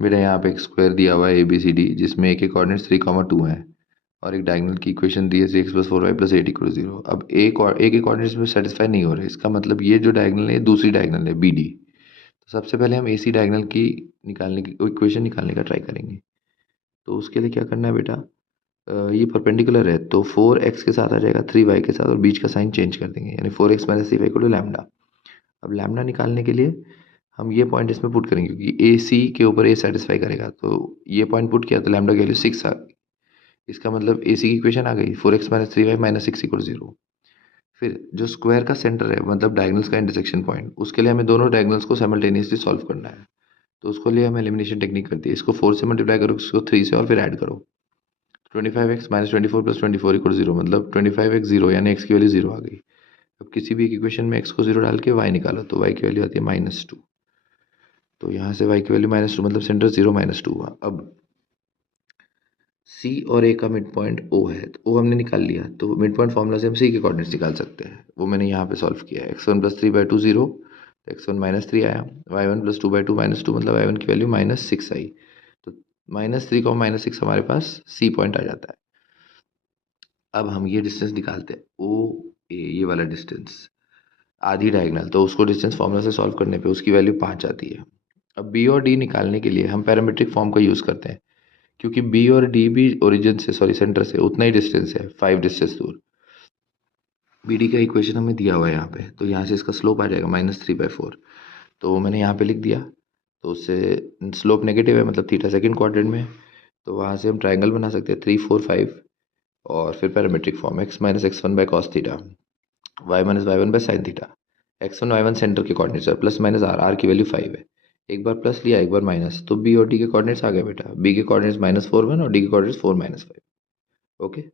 बेटा यहाँ पे एक स्क्वायर दिया हुआ है ABCD जिसमें एक कोऑर्डिनेट्स 3,2 है और एक डायगोनल की इक्वेशन दी है 6+4y+8 = 0। अब ए के कोऑर्डिनेट्स में सेटिस्फाई नहीं हो रहे, इसका मतलब ये जो डायगोनल है दूसरी डायगोनल है BD। तो सबसे पहले हम AC डायगोनल की निकालने की इक्वेशन निकालने का ट्राई करेंगे। तो उसके लिए क्या करना है बेटा, ये परपेंडिकुलर है तो 4x के साथ आ जाएगा 3y के साथ और बीच का साइन चेंज कर देंगे, यानी 4x - 3y = लैम्डा। अब लैम्डा निकालने के लिए हम ये पॉइंट इसमें पुट करेंगे क्योंकि AC के ऊपर A सेटिस्फाई करेगा, तो ये पॉइंट पुट किया तो लैम्डा की वैल्यू 6 आ गई। इसका मतलब AC की इक्वेशन आ गई 4x - 3y - 6 = 0। फिर जो स्क्वायर का सेंटर है मतलब डायगोनल्स का इंटरसेक्शन पॉइंट, उसके लिए हमें दोनों डायगोनल्स को साइमल्टेनियसली सॉल्व करना है। तो उसके लिए हम एलिमिनेशन टेक्निक करती है, इसको 4 से मल्टीप्लाई करो, इसको 3 से और फिर ऐड करो। 25x - 24 + 24 = 0, मतलब 25x 0 यानी x की वैल्यू 0 आ गई। अब किसी भी एक इक्वेशन में x को 0 डाल के y निकालो तो y की वैल्यू आती है -2। तो यहाँ से y की वैल्यू -2 मतलब सेंटर 0 -2 हुआ। अब C और A का मिड पॉइंट O है, तो O हमने निकाल लिया, तो मिड पॉइंट फॉर्मूला से हम C के कोऑर्डिनेट्स निकाल सकते हैं, वो मैंने यहाँ पे सॉल्व किया है। x1 + 3/2 0, x1 - 3 आया, y1 + 2/2 -2 मतलब y1 की वैल्यू -6 आई। तो -3 -6 हमारे पास C पॉइंट आ जाता है। अब हम ये डिस्टेंस निकालते हैं OA, ये वाला डिस्टेंस आधी डायगोनल, तो उसको डिस्टेंस फार्मूला से सॉल्व करने पे उसकी वैल्यू 5 आती है। अब B और D निकालने के लिए हम पैरामीट्रिक फॉर्म का यूज़ करते हैं क्योंकि B और D भी ओरिजिन से सेंटर से उतना ही डिस्टेंस है 5 डिस्टेंस दूर। BD का इक्वेशन हमें दिया हुआ है यहाँ पे, तो यहाँ से इसका स्लोप आ जाएगा -3/4, तो मैंने यहाँ पे लिख दिया। तो उससे स्लोप नेगेटिव है मतलब थीटा सेकंड क्वाड्रेंट में, तो वहाँ से हम ट्राइंगल बना सकते हैं 3 4 5 और फिर parametric form x - x1/cos theta, y - y1/sin theta. x1 y1 centre के कोऑर्डिनेट्स है, प्लस माइनस r की वैल्यू 5 है। एक बार प्लस लिया एक बार माइनस, तो B और D के कोऑर्डिनेट्स आ गए बेटा। B के कोऑर्डिनेट्स -4 1 और D के कोऑर्डिनेट्स 4 - 5। ओके।